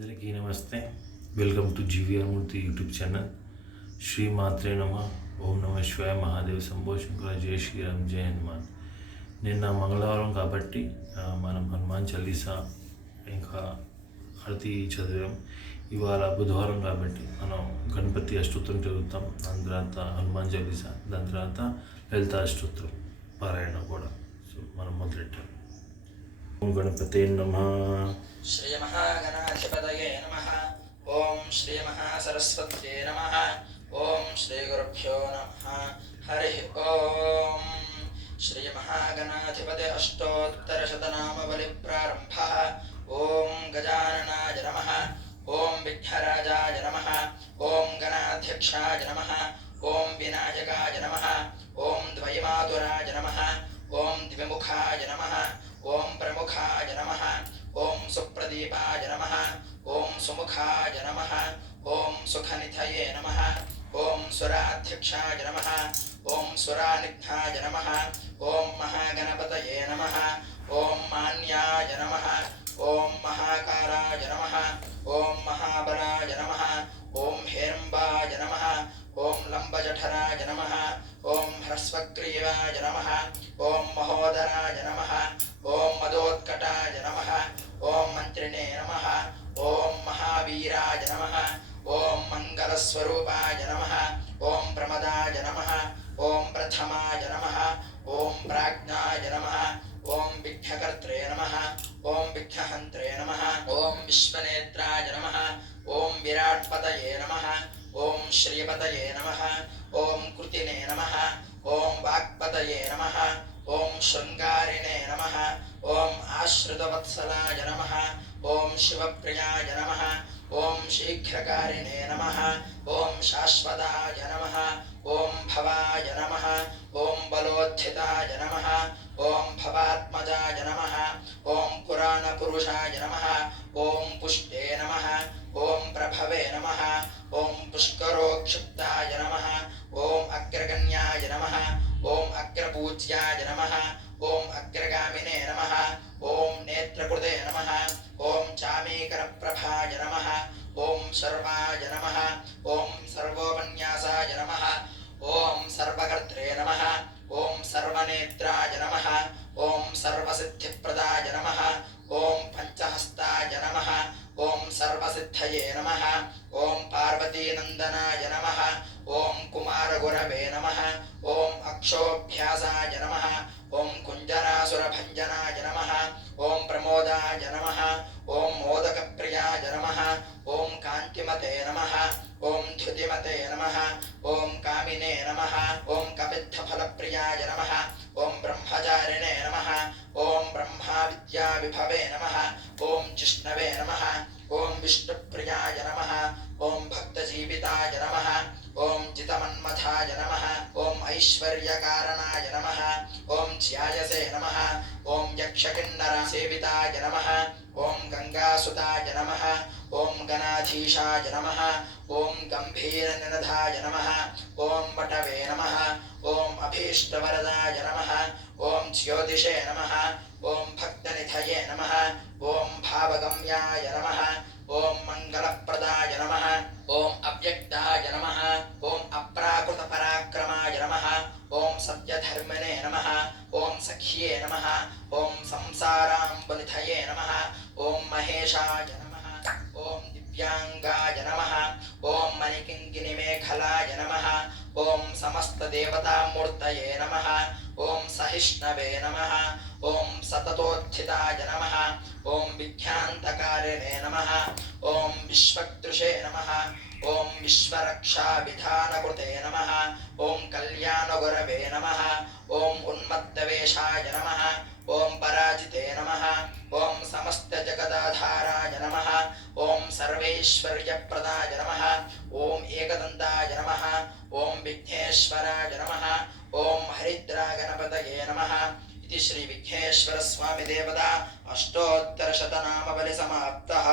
అందరికీ నమస్తే. Welcome to GVR Murthy YouTube channel. శ్రీ మాత్రే నమ. ఓం నమ శివాయ. మహాదేవ్ శంభో శంకర. జయ శ్రీరామ్. జయ హనుమాన్. నిన్న మంగళవారం కాబట్టి మనం హనుమాన్ చాలీసా ఇంకా హారతి చదివాం. ఇవాళ బుధవారం కాబట్టి మనం గణపతి అష్టోత్తరం చదువుతాం. దాని తర్వాత హనుమాన్ చాలీసా, దాని తర్వాత లలిత అష్టోత్తరం పారాయణ కూడా. సో మనం మొదలెట్టాం. ఓం గణపతే నమః. श्री महागणाधिपतये नमः. ओम श्री महासरस्वत्यै नमः. ओम श्री गुरुभ्यो नमः. हरि ओम. श्री महागणाधिपते अष्टोत्तरशतनामबलि प्रारंभः. ओम गजाननाय नमः. ओम विघ्नराजाय नमः. ओम गणाध्यक्षाय नमः. ओम विनायकाय नमः. ओम द्वैमातुराय नमः. ओम द्विमुखाय नमः. ओम प्रमुखाय नमः. ओम सुप्रदीपाय नमः. ओम सुमुखाय नमः. ओम सुखनिधये नमः. ओम सुराध्यक्षाय नमः. ओम सुरानिघ्नाय नमः. ओम महागणपतये नमः. ओम मान्याय नमः. ओम महाकाराय नमः. ओम महाबलाय नमः. ओम हेरम्बाय नमः. ओम लंबजठराय नमः. ओम ह्रस्वग्रीवाय नमः. ओम महोदराय नमः. ओम मदोत्कटाय नमः. ओम मंत्रिणे नमः. ओम महावीराय नमः. ओम मंगलस्वरूपाय नमः. ओम प्रमदाय नमः. ओम प्रथमाय नमः. ओम प्राज्ञाय नमः. ओम विघ्नकर्त्रे नमः. ओम विघ्नहन्त्रे नमः. ओम विश्वनेत्राय नमः. ओम विराट्पतये नमः. ओम श्रीपतये नमः. ओम कृतिने नमः. ओम वाक्पतये नमः. ओम शृंगारिणे नमः. ओम आश्रितवत्सलाय नमः. ओम शिवप्रियाय नमः. ओम शीघ्रकारिणे नमः. ओम शाश्वताय नमः. ओम भवाय नमः. ओम बलोत्थिताय नमः. ओम भवात्मजाय नमः. ओम पुराणपुरुषाय नमः. ओम पुष्टे नमः. ओम प्रभवे नमः. ओम पुष्करोक्षिप्ताय नमः. ओम अग्रगण्याय नमः. ओम अग्रपूज्याय नमः. ओम अग्रगामिने नमः. ओम नेत्रकृते नमः. ओम चामीकरप्रभाय नमः. ओम सर्वाय नमः. ओम सर्वोपन्यासाय नमः. ओम सर्वकर्त्रे नमः. ओम सर्वनेत्राय नमः. ओम सर्वसिद्धिप्रदाय नमः. ओम पंचहस्ताय नमः. ओम सर्वसिद्धये नमः. ओम पार्वतीनन्दनाय नमः. ओम कुमारगुरवे नमः. ओम अक्षोभ्यासाय नमः. ओम कुञ्जरासुरभञ्जनाय नमः. ओम प्रमोदाय नमः. ओम मोदकप्रियाय नमः. ओम कान्तिमते नमः. ओम ध्युतिमते नमः. ओम कामिने नमः. ओम कपित्थफलप्रियाय नमः. ओम ब्रह्मचारिणे नमः. ओम ब्रह्माविद्याविभवे नमः. ओम जिष्णवे नमः. ओम विष्णुप्रियाय नमः. ओम भक्तजीविताय नमः. ओम जितमन्मथाय नमः. ओम ऐश्वर्यकारणाय नमः. ओम ध्यायसे नमः. ओम यक्षकिन्नरसेविताय नमः. ओम गंगासुताय नमः. ओम गणाधीशाय नमः. ओम गंभीरनिनधाय नमः. ओम वटवे नमः. ओम अभीष्टवरदाय नमः. ओम ज्योतिषे नमः. ओम भक्तनिधये नमः. ओम भावगम्याय नमः. ओम मंगलप्रदाय नमः. ओम अव्यक्ताय नमः. ओम अप्राकृतपराक्रमाय नमः. ओम सत्यधर्मिणे नमः. ओम सख्ये नमः. ओम संसाराम्बनिधये नमः. ओम महेशाय नमः. ओम दिव्यांगाय नमः. ओम मणिकिङ्किणिमेखलाय नमः. ओम समस्तदेवतामूर्तये नमः. ओम सहिष्णवे नमः. ओम सततोत्थिताय नमः. ओम विख्यान्तकारिणे नमः. ओम विश्वक्तृषे नमः. ओम विश्वरक्षाविधानकृते नमः. ओम कल्याणगुरवे नमः. ओम उन्मत्तवेषाय नमः. ओम पराजिते नमः. ओम समस्तजगदाधाराय नमः. ओम सर्वैश्वर्यप्रदाय नमः. ओम एकदन्ताय नमः. ओम विघ्नेश्वराय नमः. ओम हरिद्रागणपतये नमः. इति श्री विघ्नेश्वर स्वामी देवता अष्टोत्तरशतनामबलि समाप्तः.